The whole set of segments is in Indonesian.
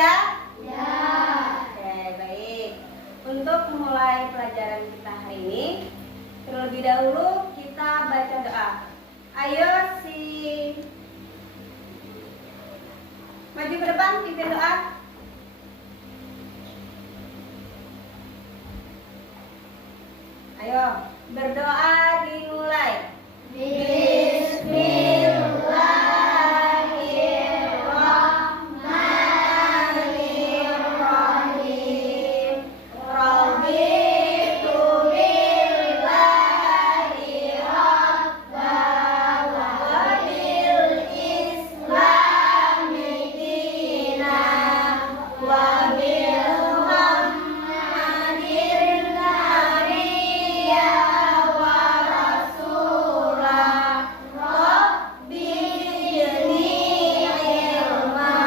ya? Ya. Oke, baik. Untuk memulai pelajaran kita hari ini, terlebih dahulu kita baca doa. Ayo maju ke depan, pimpin doa. Ayo, berdoa dimulai. Bismillahirrahmanirrahim. Raditu billahi rabban wa bil islami dinan wa bil Muhammadin nabiyya wa rasulah. Rabbi zidni ilma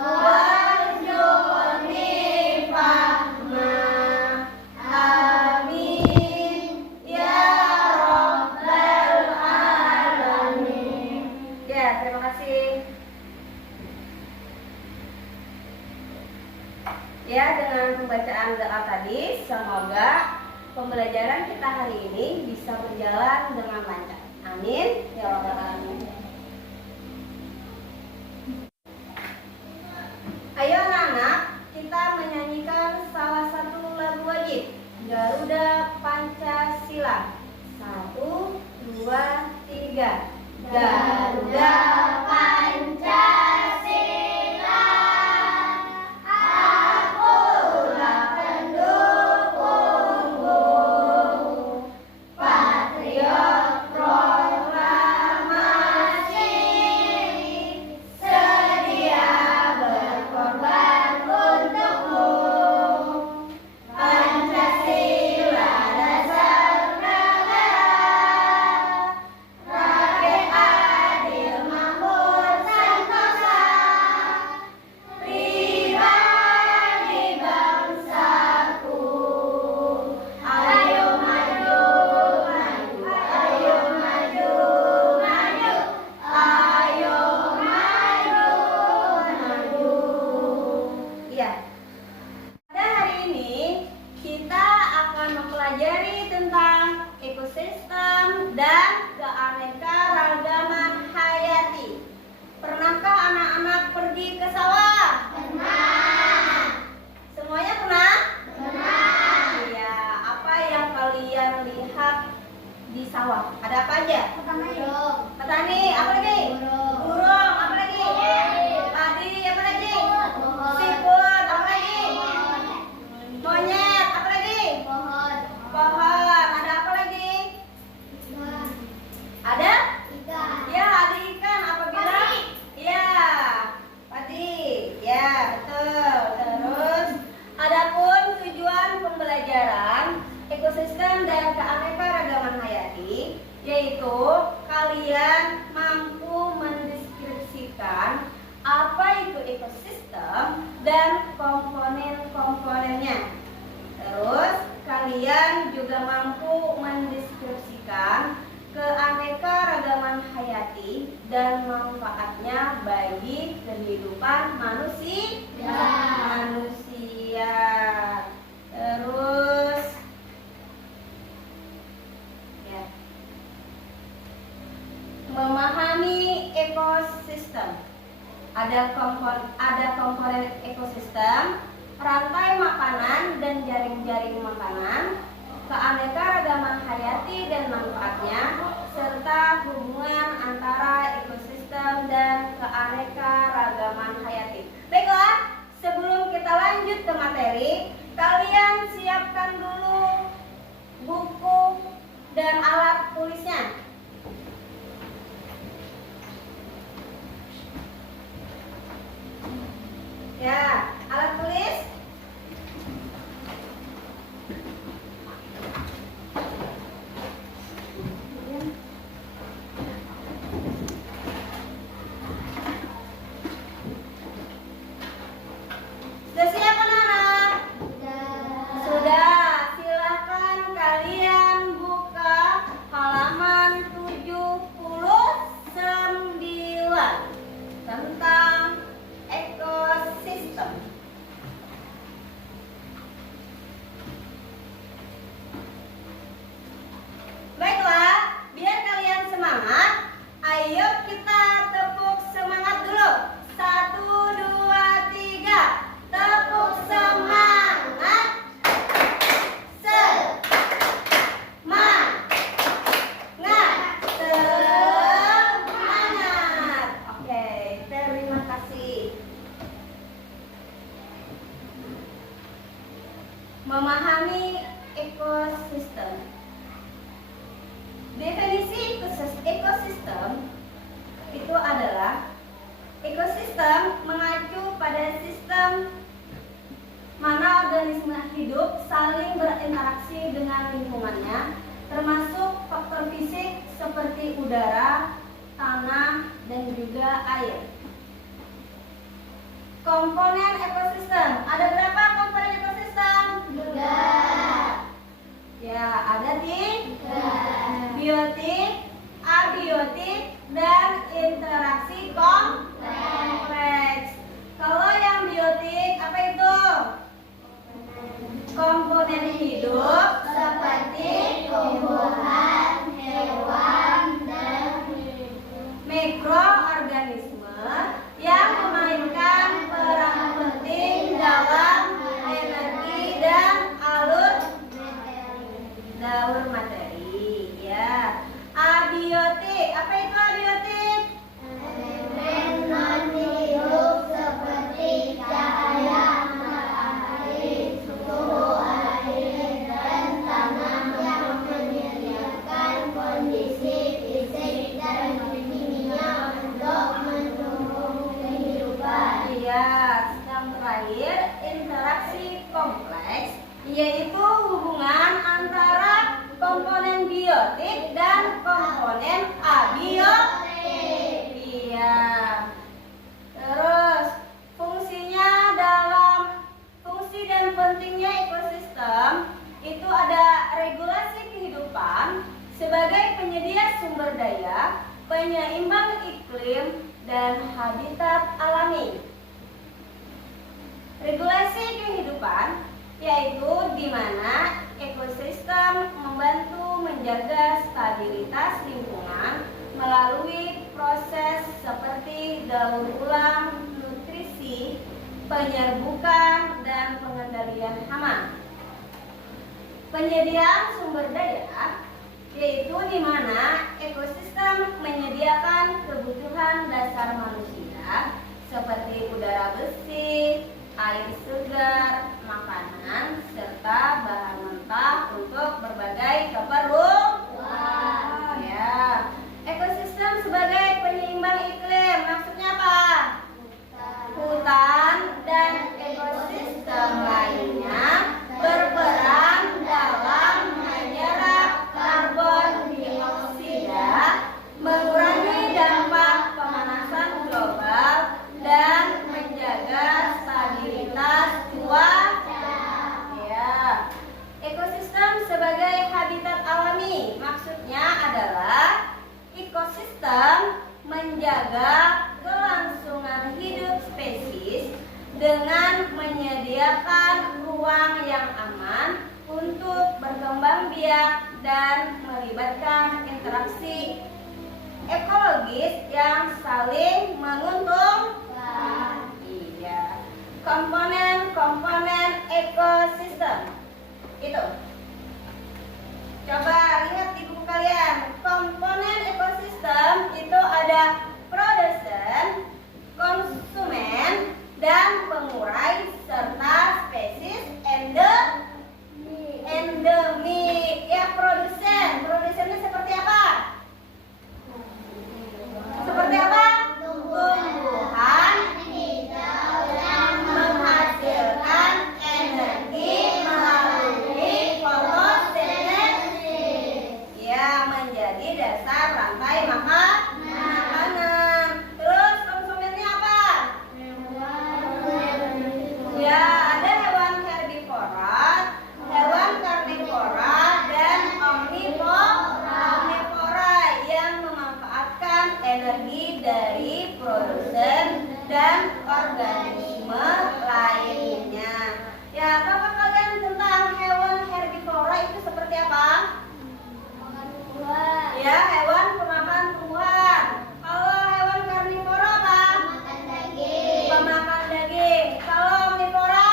warzuqni fahma. Amin ya rabbal alamin. Ya, terima kasih. Ya, dengan pembacaan doa tadi, semoga pembelajaran kita hari ini bisa berjalan dengan lancar. Amin ya rabbal alamin. Ayo anak-anak, kita menyanyikan salah satu lagu wajib, Garuda Pancasila. 1, 2, 3. Garuda Pancasila, akulah pendukungmu, patriot proklamasi, sedia berkorban untukmu. Pancasila dasar negara, rakyat adil makmur sentosa, pribadi bangsaku. Ayo maju, maju, ayo maju, maju, ayo maju, maju. Iya. Pada hari ini kita akan mempelajari tentang ekosistem dan keanekaragaman hayati. Pernahkah anak-anak pergi ke sawah? Pernah. Semuanya pernah? Pernah. Iya. Apa yang kalian lihat di sawah? Ada apa aja? Burung. Petani, apa lagi? Burung. Burung, apa lagi? Padi, apa lagi? Pohon. Siput, apa lagi? Pohon. Monyet, apa lagi? Pohon. Pohon, ada apa lagi? Ikan. Ada? Ikan. Ya, ada ikan. Apabila? Padi. Ya, padi. Ya, betul. Terus, adapun tujuan pembelajaran ekosistem dan keanekaragaman hayati, yaitu kalian mampu mendeskripsikan apa itu ekosistem dan komponen-komponennya. Terus kalian juga mampu mendeskripsikan keanekaragaman hayati dan manfaatnya bagi kehidupan manusia. Terus ya, memahami ekosistem. Ada komponen ekosistem, rantai makanan dan jaring-jaring makanan, keanekaragaman hayati dan manfaatnya, serta hubungan antara ekosistem dan keanekaragaman hayati. Baiklah, sebelum kita lanjut ke materi, kalian siapkan dulu buku dan alat tulisnya. Ya, alat tulis. Sudah siap anak-anak? Sudah. Silakan kalian buka halaman 79 tentang ekosistem. Memahami ekosistem. Definisi ekosistem itu adalah ekosistem mengacu pada sistem mana organisme hidup saling berinteraksi dengan lingkungannya, termasuk faktor fisik seperti udara, tanah, dan juga air. Komponen ekosistem. Ada berapa komponen ekosistem? 3. Ya, ada biotik, abiotik, dan interaksi kompleks. Kalau yang biotik, apa itu? Komponen hidup Seperti tumbuhan, hewan, dan mikroorganisme yang memainkan peran penting dalam energi dan alur materi. Ya. Abiotik, apa itu abiotik? elemen hidup seperti cahaya matahari, suhu air, dan tanah yang menyediakan kondisi fisik dan kimia untuk mendukung kehidupan. Iya, yang terakhir interaksi kompleks, yaitu hubungan antara komponen biotik dan komponen abiotik. Iya. Terus fungsi dan pentingnya ekosistem itu ada regulasi kehidupan sebagai penyedia sumber daya, penyeimbang iklim, dan habitat alami. Regulasi kehidupan yaitu di mana ekosistem membantu menjaga stabilitas lingkungan melalui proses seperti daur ulang, nutrisi, penyerbukan, dan pengendalian hama. Penyediaan sumber daya yaitu di mana ekosistem menyediakan kebutuhan dasar manusia seperti udara bersih, air segar, makanan, serta bahan mentah untuk berbagai keperluan. Ya. Ekosistem sebagai penyeimbang iklim, maksudnya apa? Hutan dan ekosistem lainnya berperan dalam menyerap karbon dioksida, mengurangi dampak pemanasan global, dan menjaga stabilitas cuaca. Ya. Ekosistem sebagai habitat alami, maksudnya adalah ekosistem menjaga kelangsungan hidup spesies dengan menyediakan ruang yang aman untuk berkembang biak dan melibatkan interaksi ekologis yang saling menguntungkan. Iya. Komponen ekosistem itu. Coba lihat di buku kalian. Komponen ekosistem itu ada produsen, konsumen, dan pengurai serta spesies endemik. Ya, produsennya seperti apa? Seperti apa? Tumbuhan yang menghasilkan energi melalui fotosintesis. Ya, menjadi dasar rantai makanan. Terus konsumennya apa? Ya, ada hewan herbivora, hewan karnivora, dan omnivora yang memanfaatkan energi dari produsen dan organisme lainnya. Ya, tahukah kalian tentang hewan herbivora itu seperti apa? Ya, hewan pemakan tumbuhan. Kalau hewan karnivora apa? Pemakan daging. Kalau omnivora?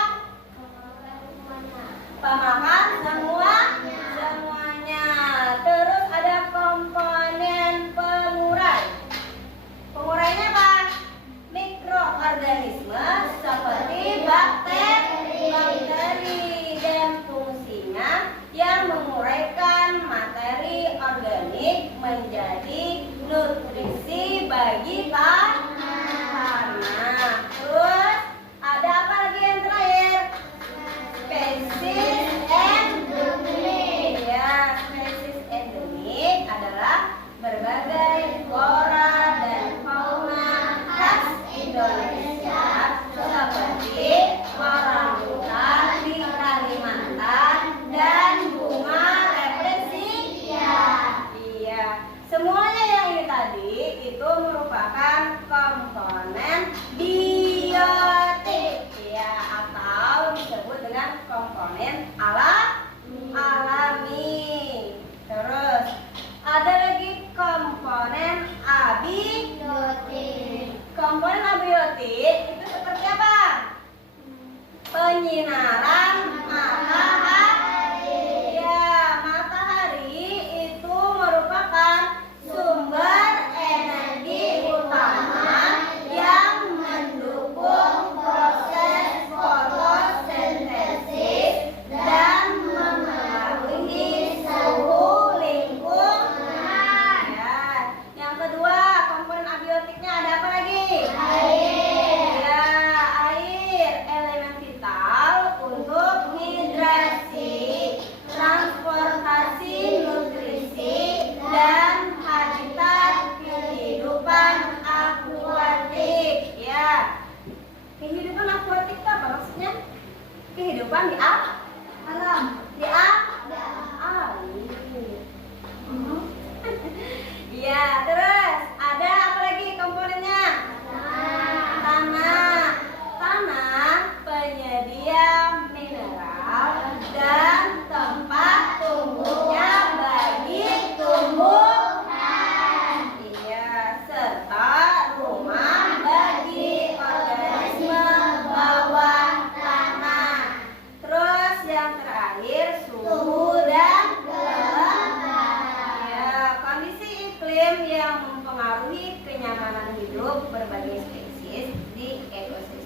Pemakan semuanya. Terus ada komponen pengurai. Pengurainya apa? Mikroorganisme seperti bakteri dan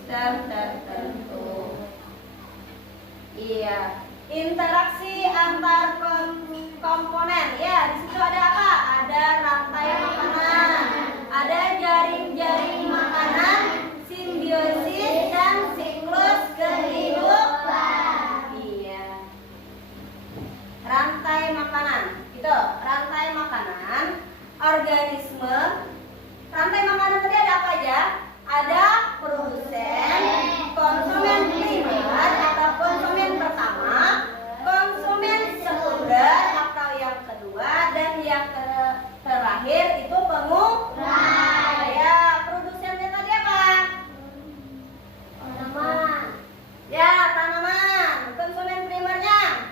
ekosistem tertentu. Iya, interaksi antar komponen. Ya, di situ ada apa? Ada rantai makanan, ada jaring-jaring makanan, simbiosis dan siklus kehidupan. Iya. Rantai makanan. Itu, rantai makanan, organisme. Rantai makanan tadi ada apa aja? Ada produsen, konsumen primer atau konsumen pertama, konsumen sekunder atau yang kedua, dan yang terakhir itu pengurai. Ya, produsennya tadi apa? Tanaman. Ya, tanaman. Konsumen primernya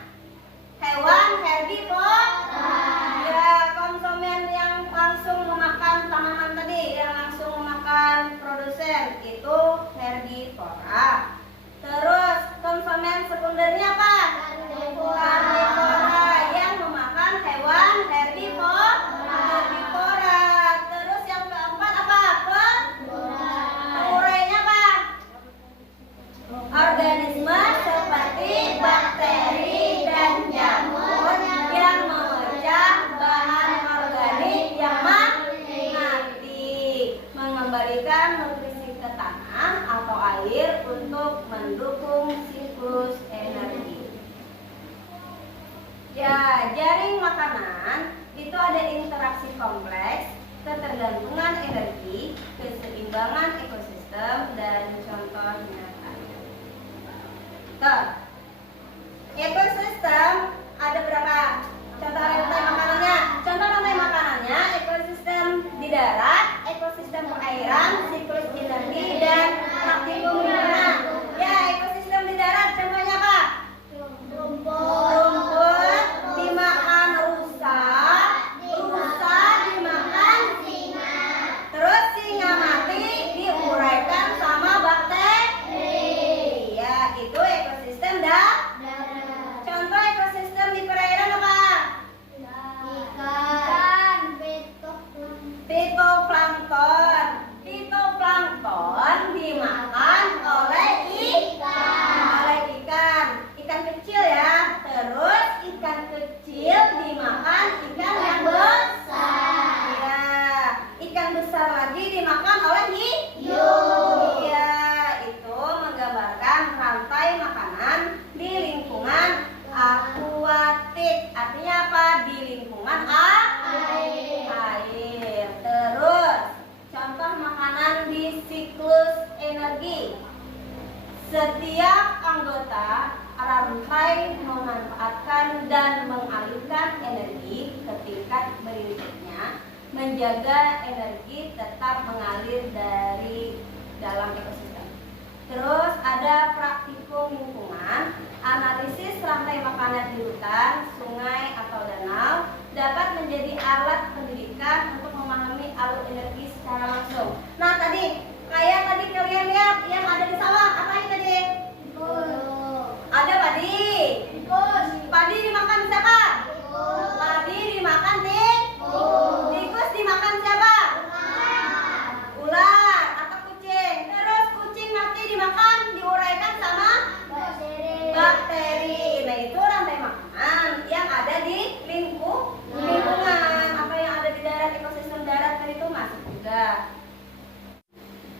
hewan, herbivora. Ya, konsumen yang langsung memakan tanaman tadi, yang langsung memakan produsen itu herbivora. Terus konsumen sekundernya apa? Karnivora, yang memakan hewan herbivora. Terus yang keempat apa? Pengurainya apa? Organisme seperti bakteri dan jamur yang memecah bahan organik yang mati, mengembalikan nutrisi ke tanah atau air untuk mendukung siklus energi. Ya, jaring makanan itu ada interaksi kompleks, ketergantungan energi, keseimbangan ekosistem, dan contoh nyatanya. Tuh, ekosistem ada berapa? Contoh rantai makanannya. Contoh rantai makanannya ekosistem di darat, ekosistem perairan, siklus energi, dan praktikum lingkungan. Ya, ekosistem di darat contohnya apa? Rumput dimakan rusa, rusa dimakan singa. Terus singa mati diuraikan sama bakteri. Ya, itu ekosistem Contoh ekosistem di perairan apa? Ikan. Fitoplankton. Fitoplankton dimakan oleh ikan. Ikan kecil ya. Terus ikan kecil dimakan ikan yang besar. Ya, ikan besar lagi dimakan oleh hiu. Ya, itu menggambarkan rantai makanan di lingkungan akuatik. Artinya apa? Di lingkungan air. Terus contoh makanan di siklus energi. Setiap anggota rantai memanfaatkan dan mengalirkan energi ke tingkat berikutnya, menjaga energi tetap mengalir dari dalam ekosistem. Terus ada praktikum lingkungan, analisis rantai makanan di hutan, sungai atau danau dapat menjadi alat pendidikan untuk memahami alur energi secara langsung. Nah, tadi kayak tadi kalian lihat yang ada di sawah, apa ini tadi? Ada padi. Padi dimakan siapa? Padi dimakan tikus. Tikus dimakan siapa? Ular atau kucing. Terus kucing nanti dimakan, diuraikan sama bakteri. Nah, itu rantai makanan yang ada di lingkungan. Apa yang ada di darat, ekosistem darat itu masuk juga.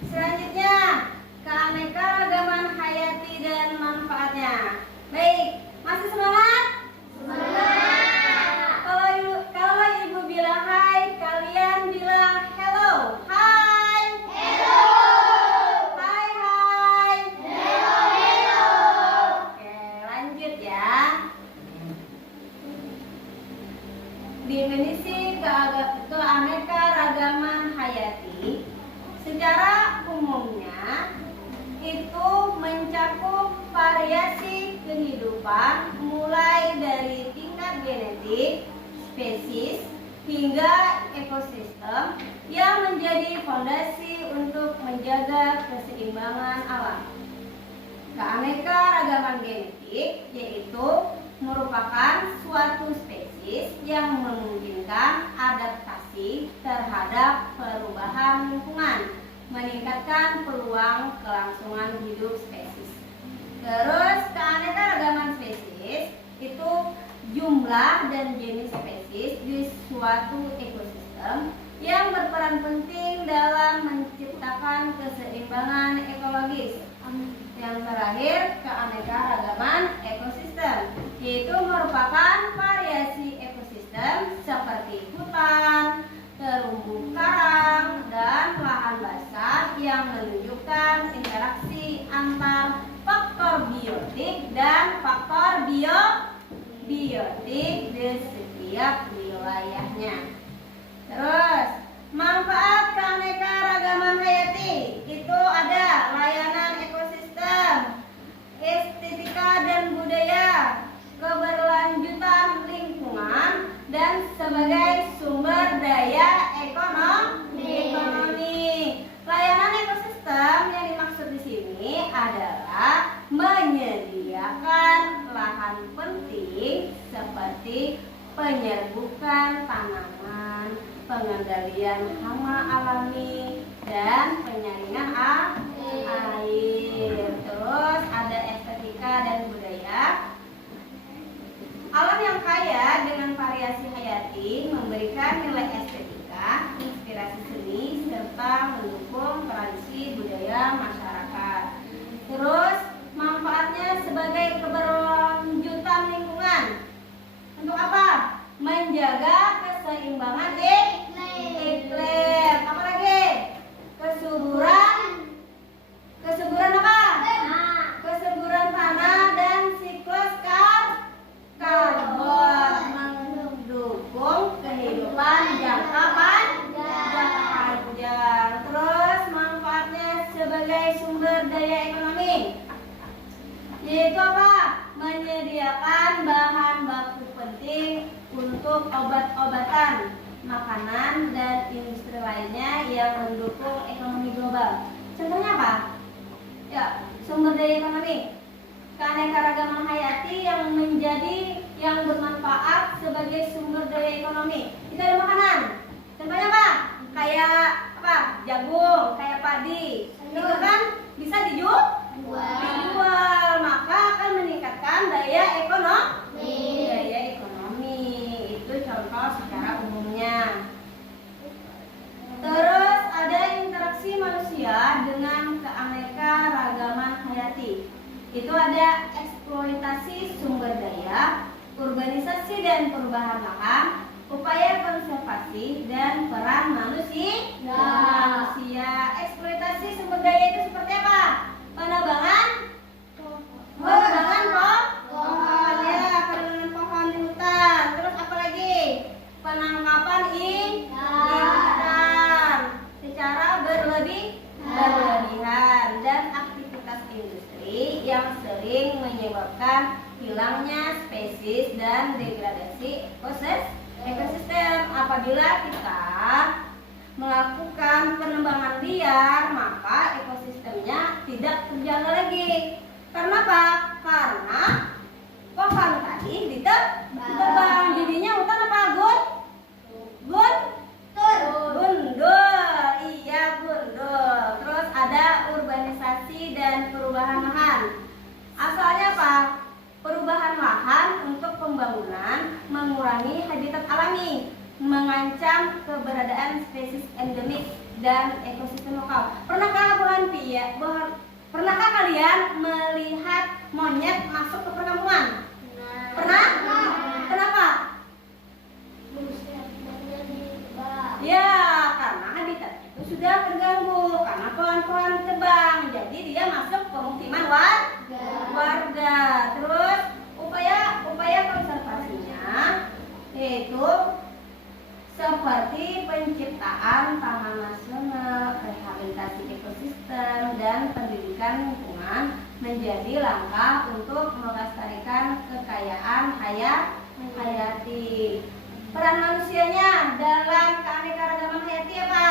Selanjutnya, keanekaragaman hayati dan manfaatnya. Baik, masih semangat? Semangat. Kalau ibu bilang hai, kalian bilang hello. Hai. Hello. Hai, hai. Hello, hello. Oke, lanjut ya. Definisi keanekaragaman hayati secara umumnya itu mencakup variasi kehidupan mulai dari tingkat genetik, spesies, hingga ekosistem yang menjadi fondasi untuk menjaga keseimbangan alam. Keanekaragaman genetik yaitu merupakan suatu spesies yang memungkinkan adaptasi terhadap perubahan lingkungan meningkatkan peluang kelangsungan hidup spesies. Terus keanekaragaman spesies itu jumlah dan jenis spesies di suatu ekosistem yang berperan penting dalam menciptakan keseimbangan ekologis. Yang terakhir, keanekaragaman ekosistem, yaitu merupakan variasi ekosistem seperti hutan, terumbu karang, dan lahan basah yang menunjukkan interaksi antar faktor biotik dan faktor biotik di setiap wilayahnya. Terus, manfaat keanekaragaman hayati itu ada layanan ekosistem, estetika dan budaya, keberlanjutan lingkungan, dan sebagai sumber daya ekonomi. Layanan ekosistem yang dimaksud di sini adalah menyediakan lahan penting seperti penyerbukan tanaman, pengendalian hama alami, dan penyaringan air. Terus ada estetika dan budaya. Alam yang kaya dengan variasi hayati memberikan nilai estetika, inspirasi seni, serta mendukung tradisi budaya masyarakat. Terus manfaatnya sebagai keberlanjutan lingkungan. Untuk apa? Menjaga keseimbangan iklim. Apalagi? Kesuburan apa? Kesuburan tanah dan siklus karbon, mendukung kehidupan jangka panjang. Terus manfaatnya sebagai sumber daya ekonomi, yaitu apa? Menyediakan bahan baku penting untuk obat-obatan, makanan, dan industri lainnya yang mendukung ekonomi global. Contohnya apa? Ya, sumber daya ekonomi. Keanekaragaman hayati yang bermanfaat sebagai sumber daya ekonomi. Kita ada makanan. Contohnya apa? Kayak apa? Jagung, kayak padi. Itu kan bisa dijual, maka akan meningkatkan daya ekonomi. Itu contoh secara umumnya. Terus ada interaksi manusia dengan keanekaragaman hayati. Itu ada eksploitasi sumber daya, urbanisasi dan perubahan lahan, upaya konservasi, dan peran manusia. Eksploitasi sumber daya itu seperti apa? Penebangan pohon, ya, penanaman pohon di hutan. Terus apa lagi? Penangkapan ikan secara berlebihan, dan aktivitas industri yang sering menyebabkan hilangnya spesies dan degradasi ekosistem. Apabila kita melakukan penebangan liar, maka ekosistemnya tidak terjaga lagi. Karena apa? Karena pohon tadi ditebang, jadinya hutan apa? Gundul. Iya, gundul. Terus ada urbanisasi dan perubahan lahan. Asalnya apa? Perubahan lahan untuk pembangunan mengurangi habitat alami, mengancam keberadaan spesies endemik dan ekosistem lokal. Pernahkah kalian melihat monyet masuk ke perkampungan? Pernah? Kenapa? Ya, karena habitat itu sudah terganggu karena pohon-pohon tebang. Jadi dia masuk pemukiman warga. Terus upaya konservasinya yaitu seperti penciptaan taman nasional, rehabilitasi ekosistem, dan pendidikan lingkungan menjadi langkah untuk melestarikan kekayaan hayati. Peran manusianya dalam keanekaragaman hayati apa?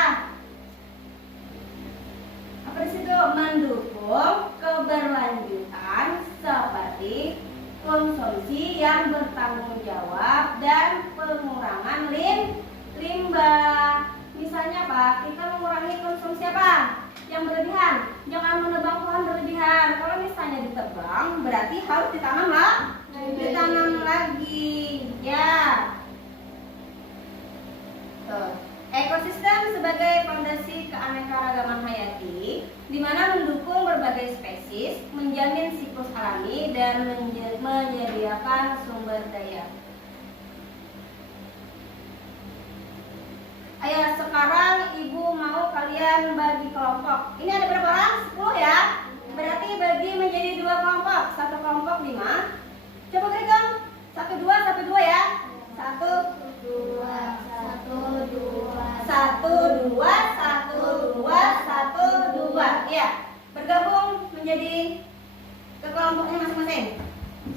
Apa di situ? Mendukung keberlanjutan seperti konsumsi yang bertanggung jawab dan pengurangan limbah. Misalnya apa? Kita mengurangi konsumsi apa? yang berlebihan. Jangan menebang pohon berlebihan. Kalau misalnya ditebang, berarti harus ditanam lah. Ditanam lagi. Ya. Tuh. Ekosistem sebagai fondasi keanekaragaman hayati, di mana mendukung berbagai spesies, menjamin siklus alami, dan menyediakan sumber daya. Ayo sekarang ibu mau kalian bagi kelompok. Ini ada berapa orang? 10 ya. Berarti bagi menjadi 2 kelompok. Satu kelompok 5. Coba berhitung. 1, 2, 1, 2 ya. 1, 2, 1, 2, 1, 2, 1, 2, 1, 2. Ya. Bergabung menjadi ke kelompoknya masing-masing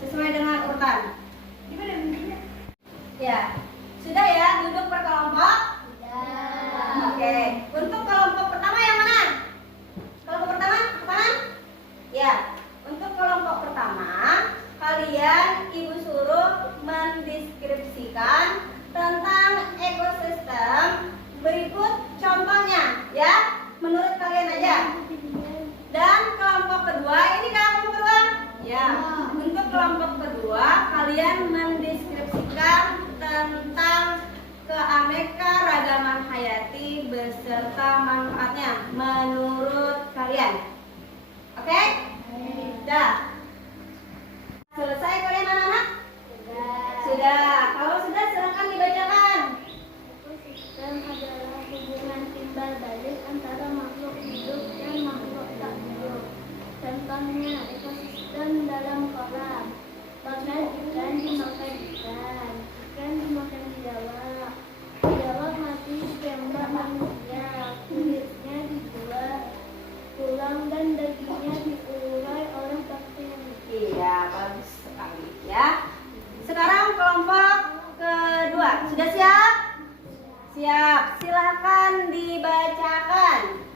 sesuai dengan urutan. Gimana begini? Ya. Sudah ya, duduk per kelompok? Oke, untuk kelompok pertama yang mana? Kelompok pertama, ke kanan? Ya, untuk kelompok pertama, kalian ibu suruh mendeskripsikan tentang ekosistem berikut contohnya, ya, menurut kalian aja. Dan kelompok kedua, ini kan kelompok kedua? Ya, untuk kelompok kedua, kalian mendeskripsikan tentang keanekaragaman hayati beserta manfaatnya menurut kalian. Oke? Sudah. Selesai kalian anak-anak? Sudah. Kalau sudah silakan dibacakan. Ekosistem adalah hubungan timbal balik antara makhluk hidup dan makhluk tak hidup. Contohnya ekosistem dalam kolam. Makan ikan dimakan ikan. Ikan dimakan biawak. Biawak mati ditembak manusia. Kulitnya dijual pulang dan dagingnya diurai oleh bakteri. Iya, bagus sekali ya. Sekarang kelompok kedua. Sudah siap? Siap. Silakan dibacakan.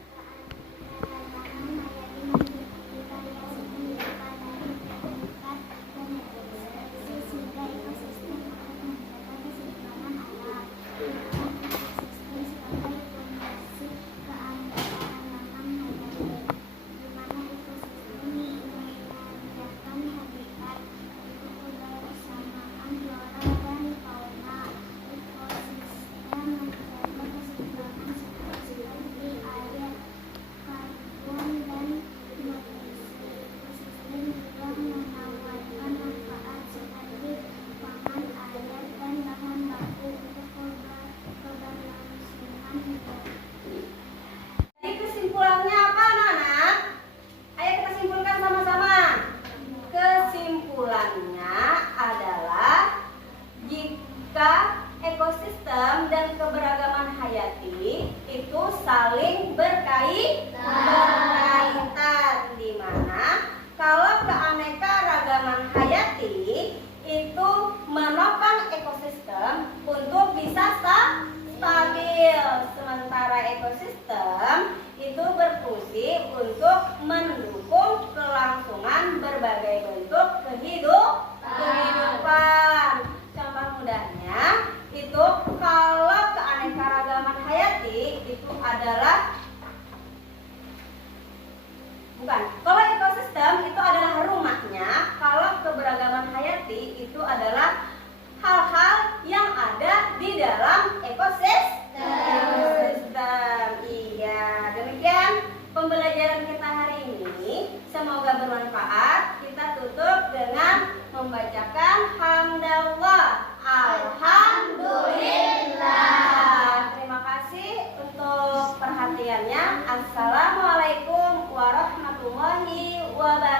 Jadi kesimpulannya apa anak-anak? Ayo kita simpulkan sama-sama. Kesimpulannya adalah jika ekosistem dan keberagaman hayati itu saling berkaitan, di mana kalau keanekaragaman hayati itu menopang ekosistem untuk bisa stabil, sementara ekosistem itu berfungsi untuk mendukung kelangsungan berbagai bentuk kehidupan. Contoh mudahnya itu kalau keanekaragaman hayati itu adalah kalau ekosistem itu adalah rumahnya, kalau keberagaman hayati itu adalah hal-hal yang ada di dalam ekosistem. Iya, demikian pembelajaran kita hari ini. Semoga bermanfaat. Kita tutup dengan membacakan hamdallah. Alhamdulillah. Terima kasih untuk perhatiannya. Assalamualaikum warahmatullahi wabarakatuh.